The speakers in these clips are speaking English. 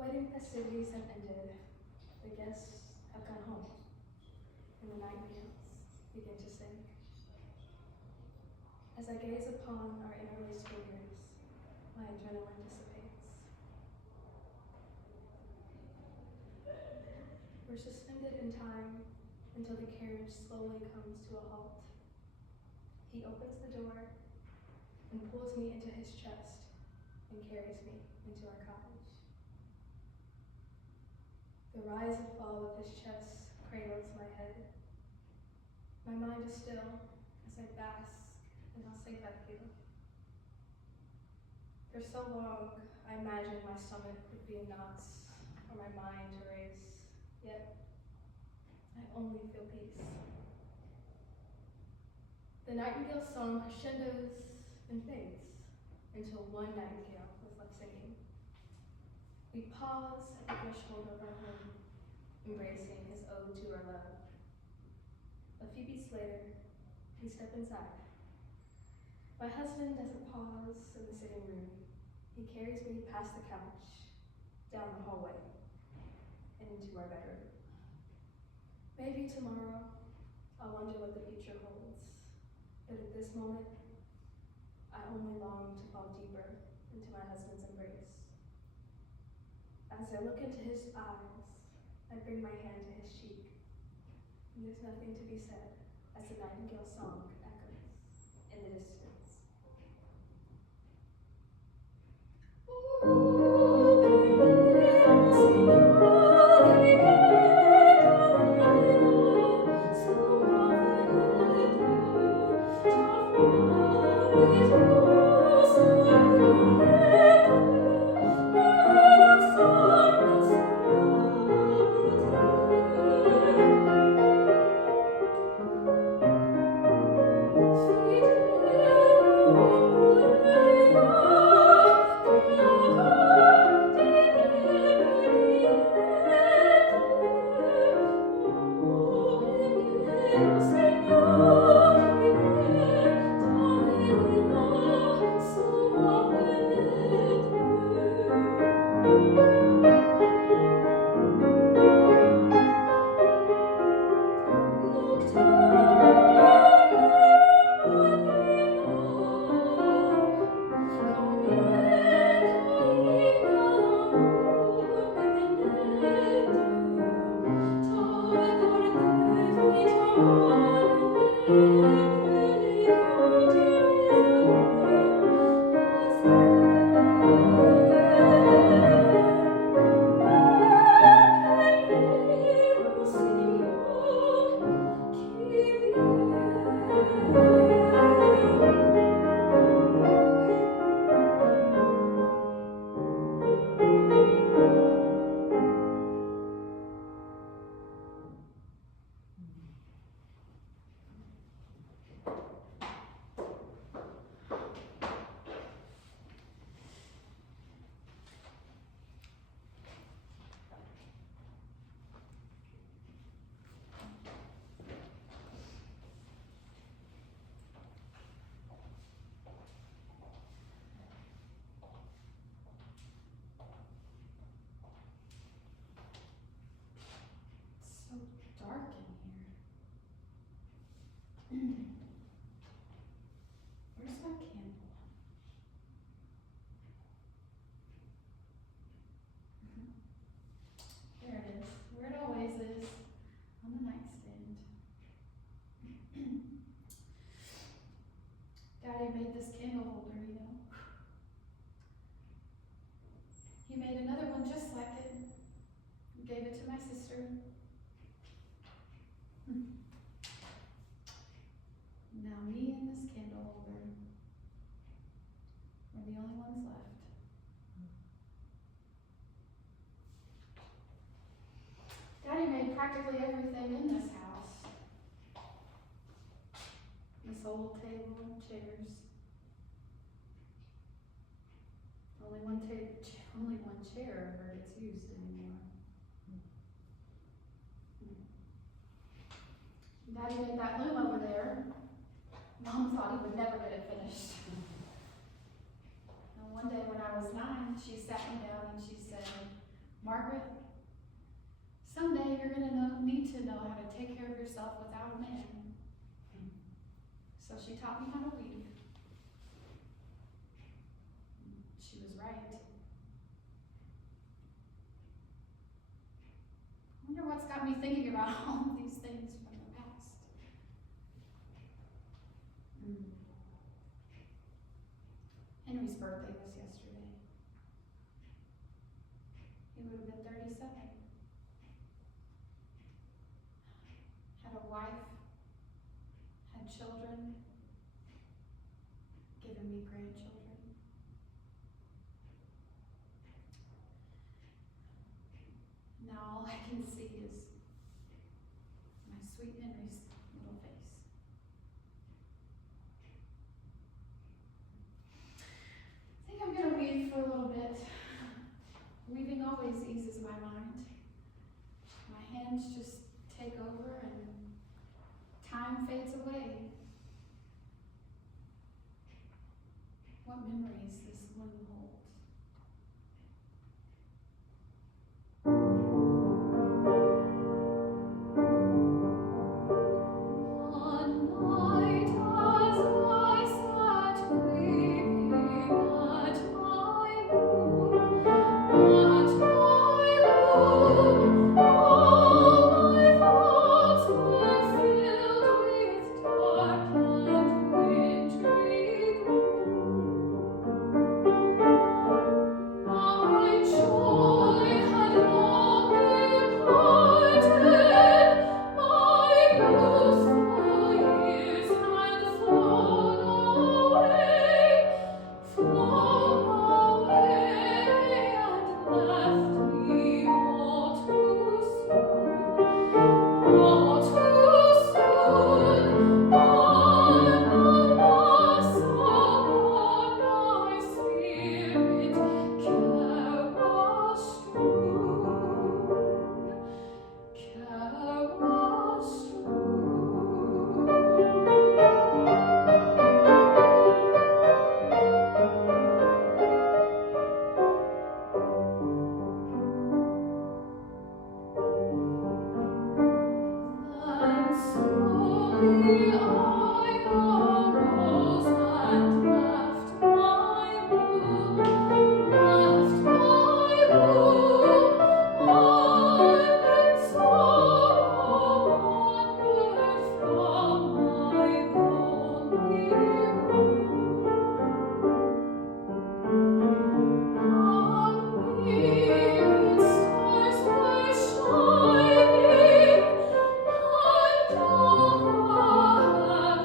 wedding festivities have ended. The guests have gone home, and the nightingales begin to sing. As I gaze upon our interlaced fingers, my adrenaline dissipates. We're suspended in time until the carriage slowly comes to a halt. He opens the door and pulls me into his chest and carries me into our cottage. The rise and fall of his chest cradles my head. My mind is still as I bask in how safe I feel. For so long, I imagined my stomach would be in knots or my mind to race, yet I only feel peace. The nightingale's song crescendos and fades until one nightingale was left singing. We pause at the threshold of our home, embracing his ode to our love. A few beats later, we step inside. My husband doesn't pause in the sitting room. He carries me past the couch, down the hallway, and into our bedroom. Maybe tomorrow, I'll wonder what the future holds. But at this moment, I only long to fall deeper into my husband's embrace. As I look into his eyes, I bring my hand to his cheek. And there's nothing to be said as the nightingale song echoes in the distance. Dark in here. Where's my candle? There it is, where it always is, on the nightstand. Daddy made this candle holder, you know. He made another one just like it. He gave it to my sister. Now me and this candle holder are the only ones left. Daddy made practically everything in this house. This old table and chairs. Only one chair ever gets used anymore. Daddy made that loom over there. Mom thought he would never get it finished. And one day when I was 9, she sat me down and she said, Margaret, someday you're going to need to know how to take care of yourself without a man. So she taught me how to weave. She was right. I wonder what's got me thinking about all of these things from the past. Henry's birthday was yesterday. He would have been 37. Had a wife, had children, given me grandchildren. Now all I can see is my sweet Henry's little face. I think I'm going to weave for a little bit. Weaving always eases my mind. My hands just take over and time fades away. What memories this loom holds. One night as I sat weaving at my loom, all my thoughts were filled with dark and wintry gloom. My joy had long departed, my youthful years had flown away and left me all too soon, on the loss of my spirit care was Then slowly I arose and left my room, and in sorrow wandered from my lonely room. On me stars were shining, and over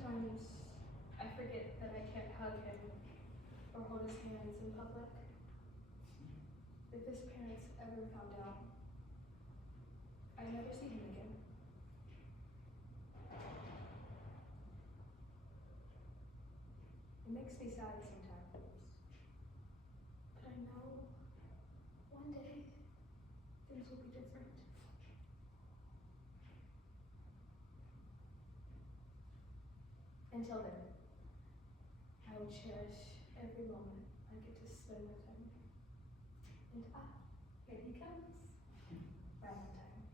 sometimes I forget that I can't hug him or hold his hands in public. If his parents ever found out, I'd never see him again. It makes me sad sometimes, but I know one day things will be different. Until then, I will cherish every moment I get to spend with him. And here he comes, Valentine.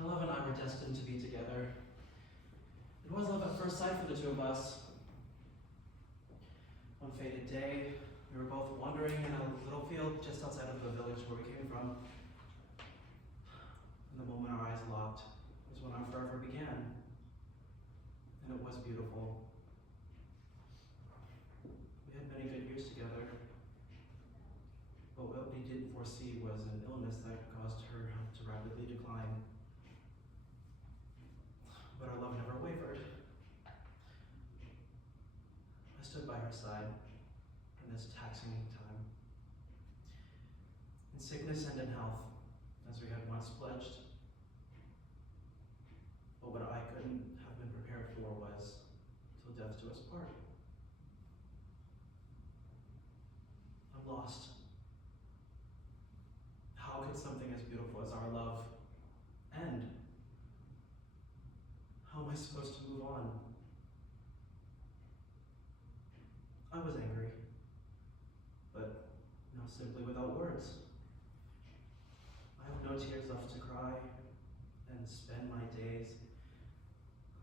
My love and I were destined to be together. It was love at first sight for the two of us. One fated day, we were both wandering in a little field just outside of the village where we came from. And the moment our eyes locked was when our forever began. And it was beautiful. We had many good years together. But what we didn't foresee was an illness that caused her health to rapidly decline. But our love never wavered. I stood by her side in this taxing time. In sickness and in health, as we had once pledged. But what I couldn't have been prepared for was till death do us part. I'm lost. How could something as beautiful as our love end? How am I supposed to move on? I was angry, but now simply without words. I have no tears left to cry and spend my days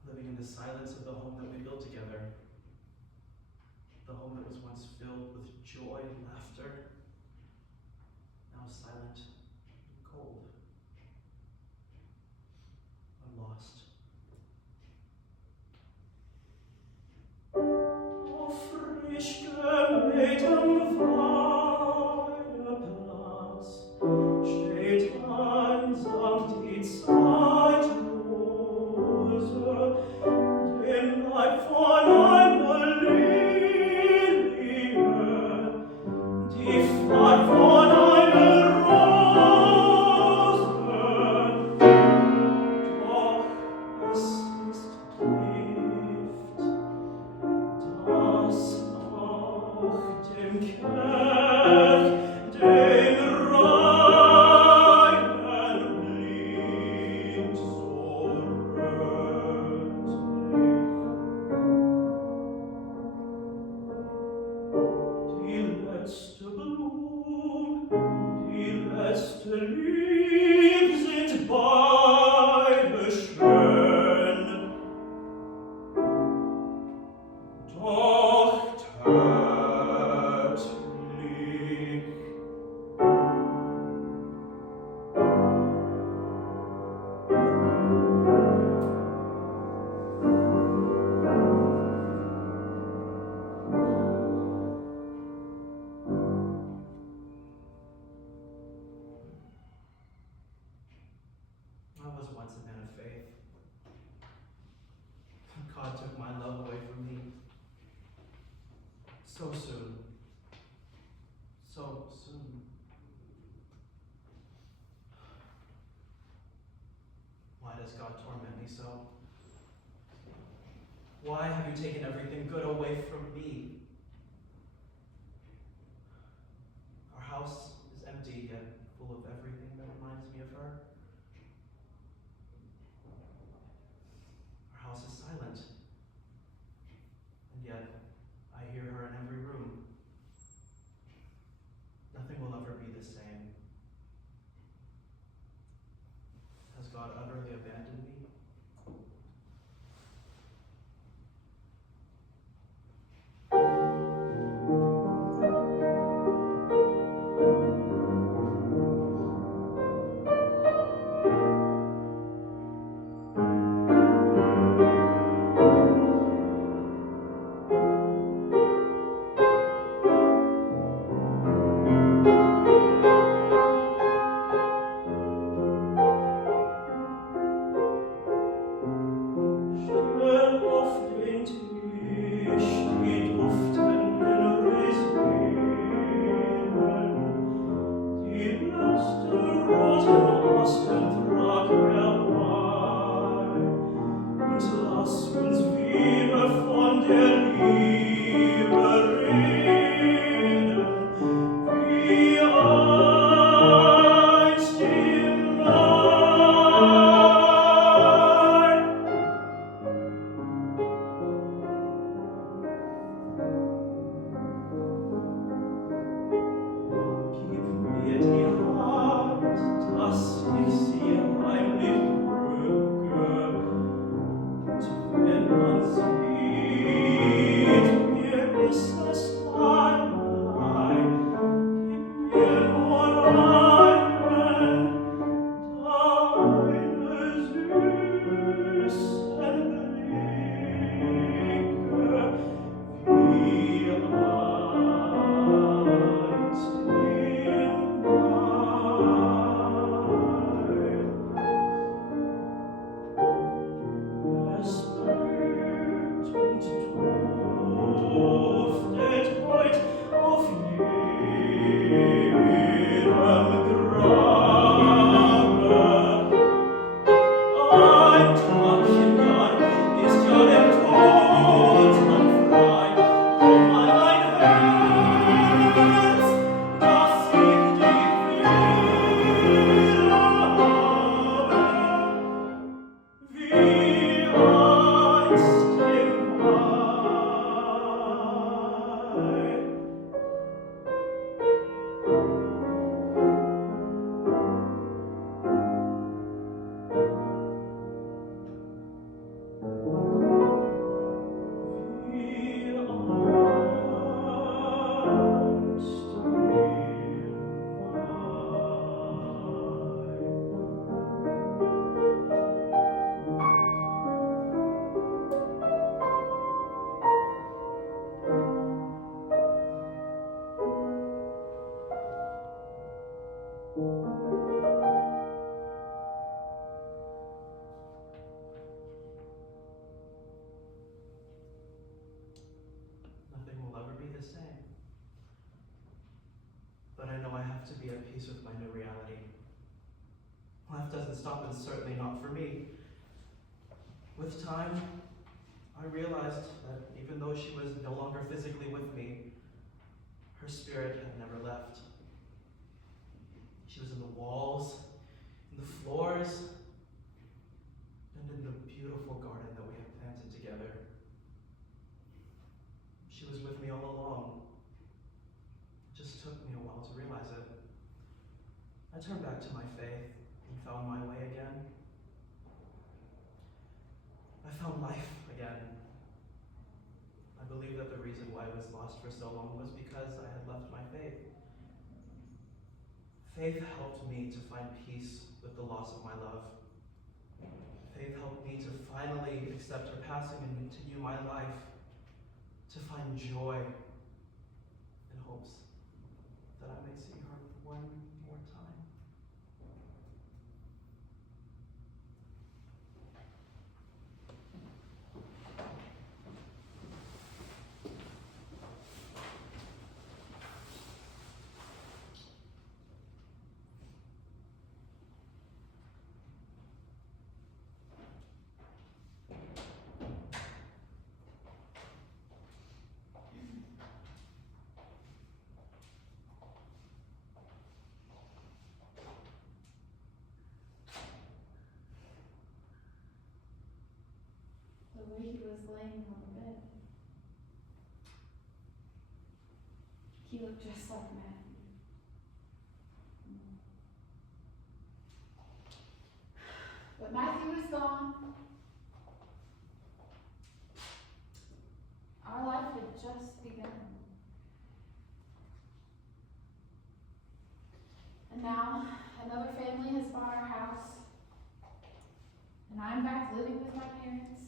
living in the silence of the home that we built together. The home that was once filled with joy and laughter, now silent and cold. I'm lost. Frisch gemähtem Weideplatz steht einsam die Zeitlose, den Leib von einer Lilie, die Fahrt von einer Rose. I was once a man of faith. God took my love away from me. So soon. So soon. Why does God torment me so? Why have you taken everything good away from me? Our house is empty, yet full of everything that reminds me of her. Our house is silent, and yet I hear her in every room. Nothing will ever be the same. Has God utterly abandoned me? Nothing will ever be the same. But I know I have to be at peace with my new reality. Life doesn't stop, and certainly not for me. With time, I realized that even though she was no longer physically with me, her Her spirit had never left. She was in the walls, in the floors, and in the beautiful garden that we had planted together. She was with me all along. It just took me a while to realize it. I turned back to my faith and found my way again. I found life again. I believe that the reason why I was lost for so long was because I had left my faith. Faith helped me to find peace with the loss of my love. Faith helped me to finally accept her passing and continue my life, to find joy and hopes that I may see her one more time. The way he was laying on the bed, he looked just like Matthew. But Matthew was gone. Our life had just begun. And now another family has bought our house, and I'm back living with my parents.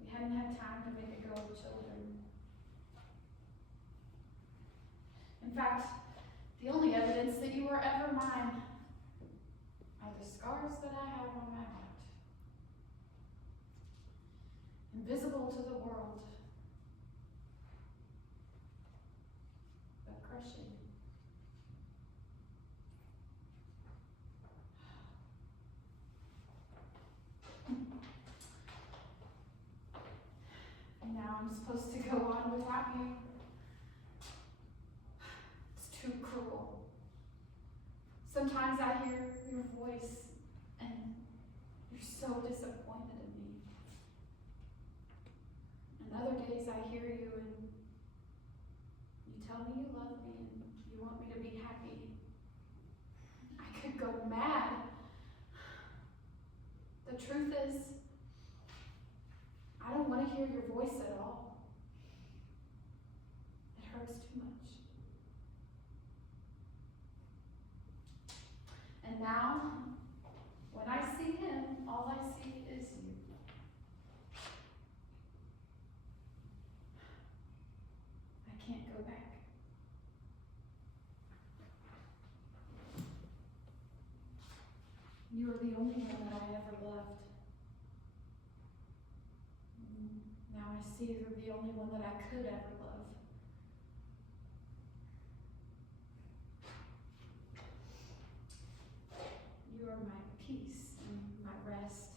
We hadn't had time to make a go of children. In fact, the only evidence that you were ever mine are the scars that I have on my heart. Invisible to the world, but crushing. And now I'm supposed to go on without you. It's too cruel. Sometimes I hear your voice and you're so disappointed in me. And other days I hear you and you tell me you love me and you want me to be happy. I could go mad. The truth is, I don't want to hear your voice at all. It hurts too much. And now, when I see him, all I see is you. I can't go back. You are the only one that I ever loved. Now I see you're the only one that I could ever love. You are my peace and my rest,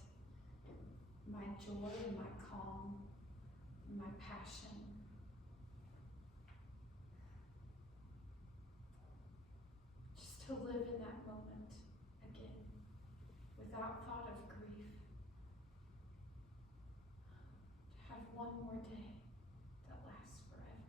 my joy and my calm, and my passion. Just to live in that moment again, without thought of grief. To have one more day that lasts forever.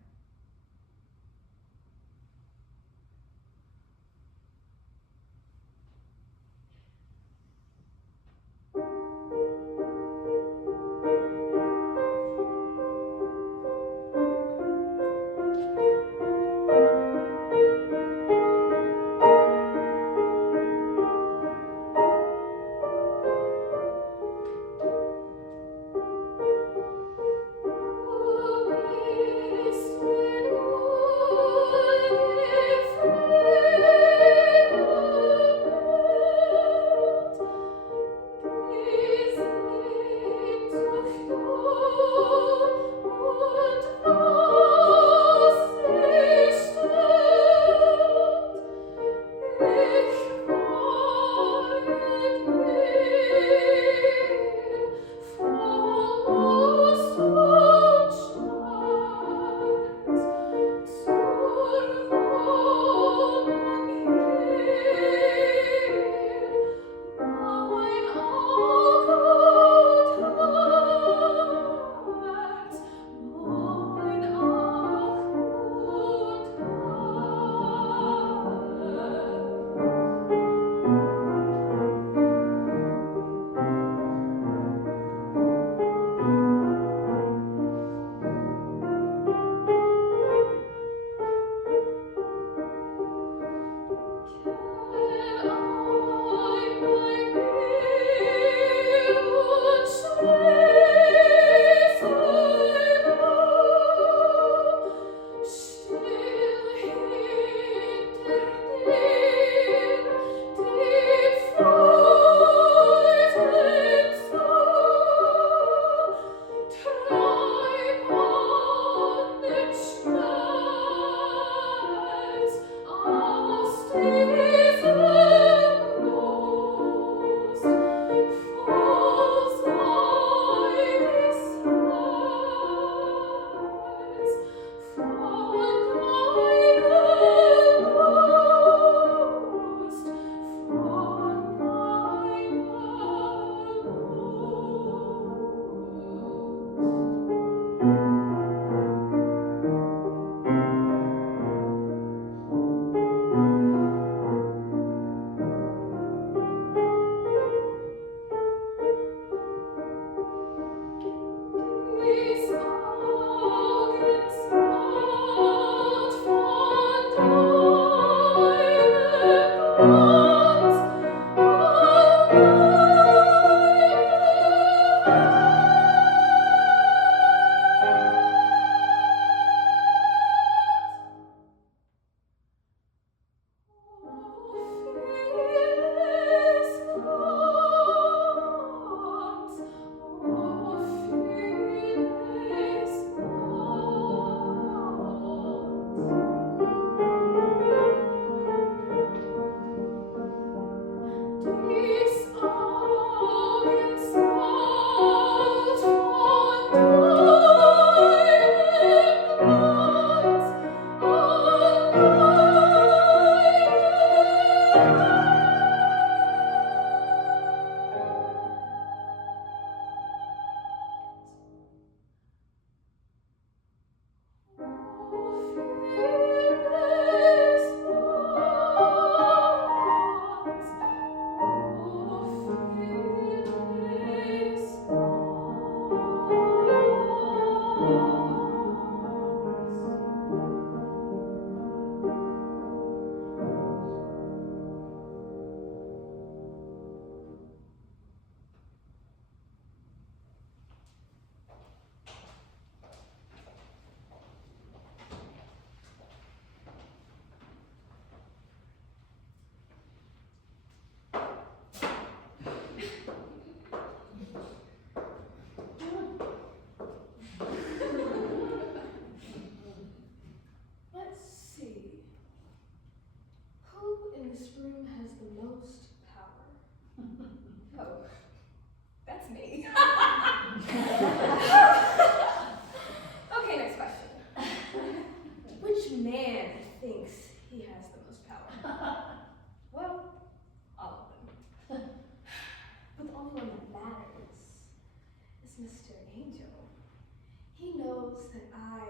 knows that I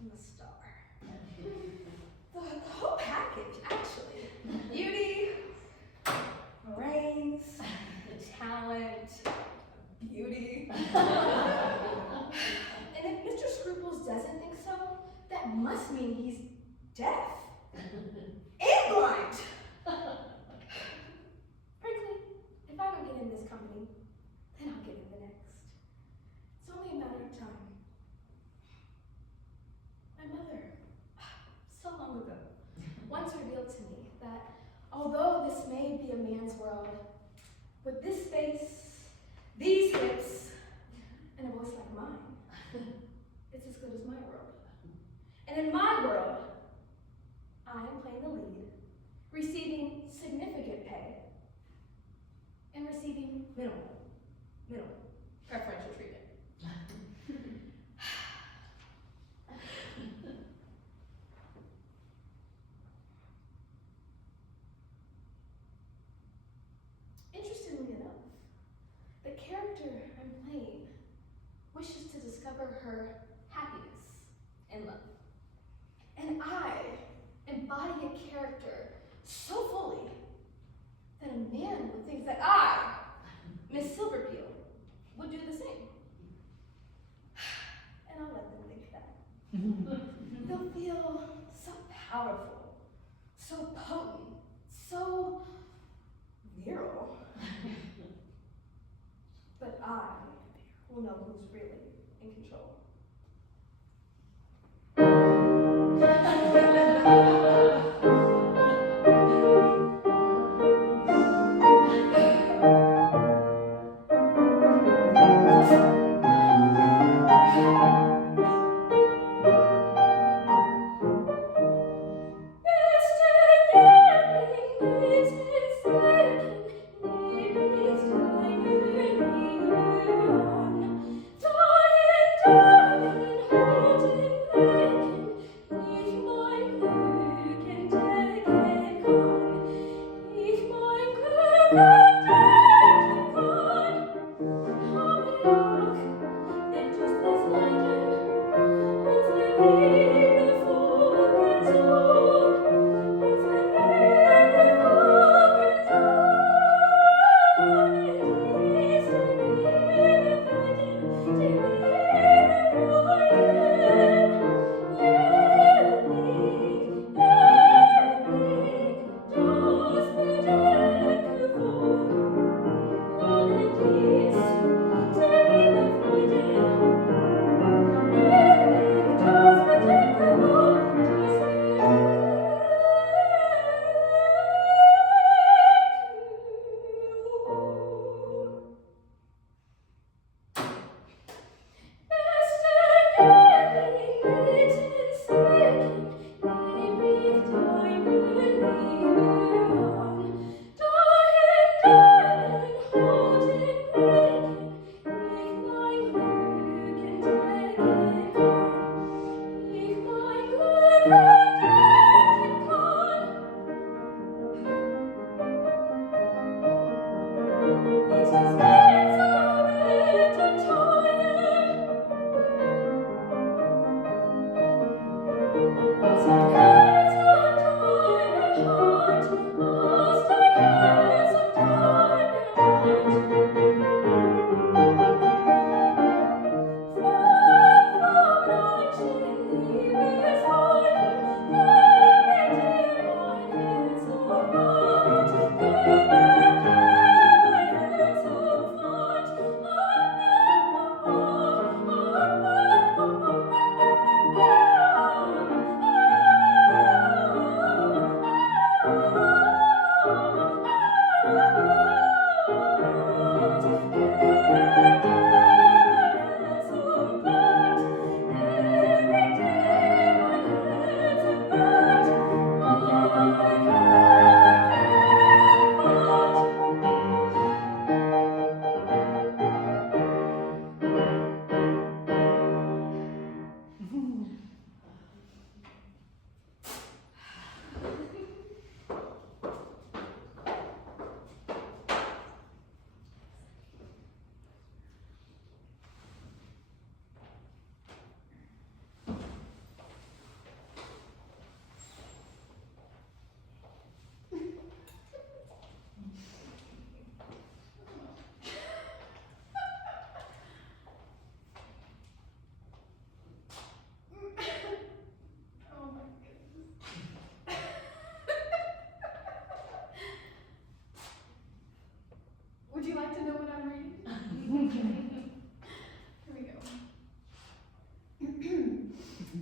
am a star. The whole package, actually. Beauty, brains, talent, beauty. And if Mr. Scruples doesn't think so, that must mean he's deaf and blind. Frankly, if I don't get in this company, then I'll get in the next. It's only a matter of time. My mother, so long ago, once revealed to me that although this may be a man's world, with this face, these hips, and a voice like mine, it's as good as my world. And in my world, I am playing the lead, receiving significant pay, and receiving minimal preferential treatment. Interestingly enough, the character I'm playing wishes to discover her happiness and love. And I embody a character so fully that a man would think that I, Miss Silverpeel, would do the same. And I'll let them think that. They'll feel so powerful, so potent, so virile. But I will know who's really in control.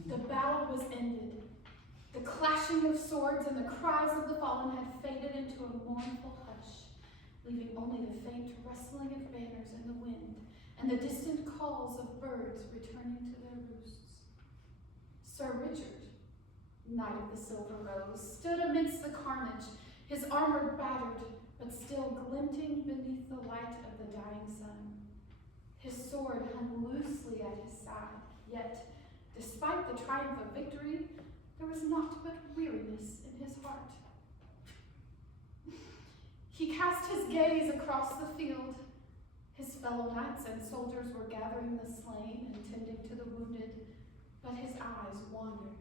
The battle was ended. The clashing of swords and the cries of the fallen had faded into a mournful hush, leaving only the faint rustling of banners in the wind and the distant calls of birds returning to their roosts. Sir Richard, Knight of the Silver Rose, stood amidst the carnage, his armor battered, but still glinting beneath the light of the dying sun. His sword hung loosely at his side, yet, despite the triumph of victory, there was naught but weariness in his heart. He cast his gaze across the field. His fellow knights and soldiers were gathering the slain and tending to the wounded, but his eyes wandered,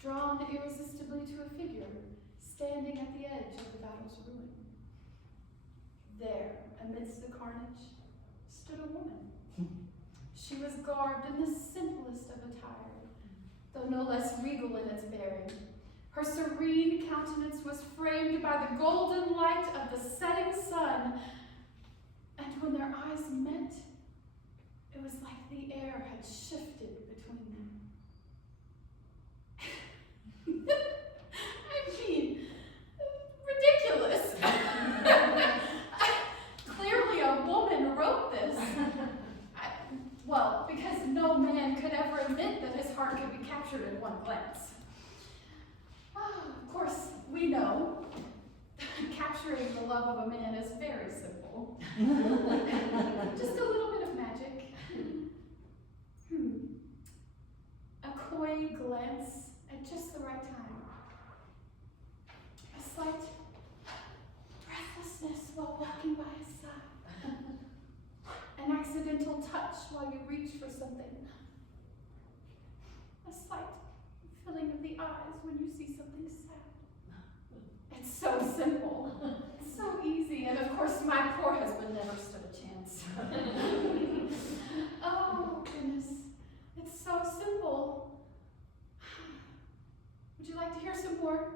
drawn irresistibly to a figure standing at the edge of the battle's ruin. There, amidst the carnage, stood a woman. She was garbed in the simplest of attire, though no less regal in its bearing. Her serene countenance was framed by the golden light of the setting sun, and when their eyes met, it was like the air had shifted between them. I mean, ridiculous. Clearly a woman wrote this. Well, because no man could ever admit that his heart could be captured in one glance. Of course, we know capturing the love of a man is very simple. Just a little bit of magic. A coy glance at just the right time. A slight breathlessness while walking by his side. An accidental touch while you reach for something. A slight filling of the eyes when you see something sad. It's so simple, so easy, and of course my poor husband never stood a chance. Oh goodness, it's so simple. Would you like to hear some more?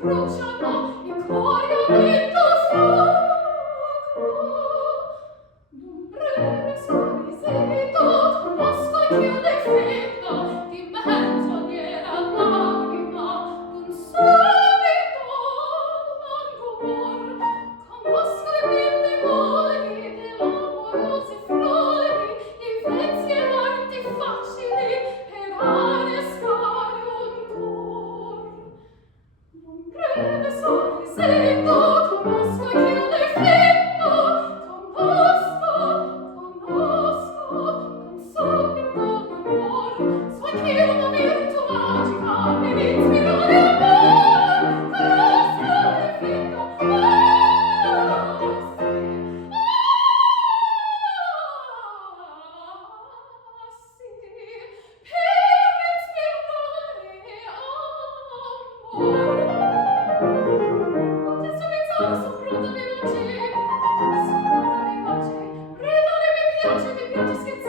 Conosco culture, maybe I'll just get